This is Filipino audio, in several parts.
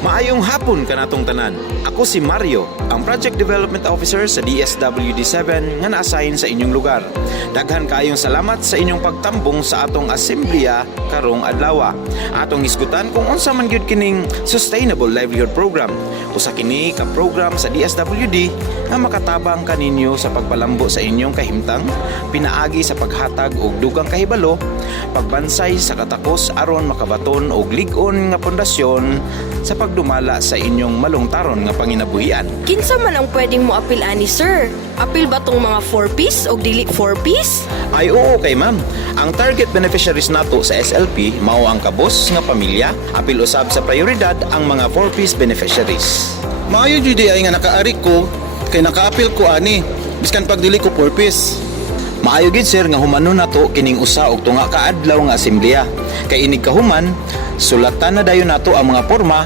Maayong hapon kanatong tanan. Ako si Mario, ang Project Development Officer sa DSWD7 nga na-assign sa inyong lugar. Daghan kaayong salamat sa inyong pagtambong sa atong assembleya karong adlaw. Atong hisgutan kung unsa man gyud kining Sustainable Livelihood Program. Usa kini ka program sa DSWD nga makatabang kaninyo sa pagpalambo sa inyong kahimtang, pinaagi sa paghatag og dugang kahibalo, pagbansay sa katakos aron makabaton og lig-on nga pundasyon sa pagdumala sa inyong malungtaron nga panginabuhian. Kinsa man ang pwedeng mo apil ani sir? Apil ba tong mga 4-piece o dili 4-piece? Ay oo kay ma'am. Ang target beneficiaries nato sa SLP mao ang kabos nga pamilya, apil usab sa prioridad ang mga 4-piece beneficiaries. Maayo jud ay nga nakaari ko kay nakaapil ko ani biskan pag dili ko purpose. Maayo gid sir nga humano nato kining usa og tunga ka adlaw nga asembleya. Kay inig kahuman, sulatan na dayon nato ang mga porma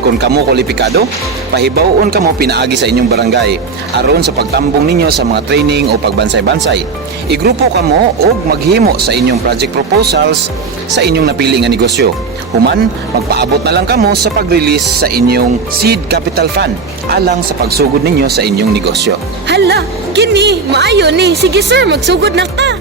kung kamo kwalipikado, pahibawon kamo pinaagi sa inyong barangay aron sa pagtambong ninyo sa mga training o pagbansay-bansay. Igrupo kamo og maghimo sa inyong project proposals sa inyong napili nga negosyo. Human, magpaabot na lang kamo sa pag-release sa inyong seed capital fund alang sa pagsugod ninyo sa inyong negosyo. Hala, kini, maayo ni. Sige sir, magsugod na ta.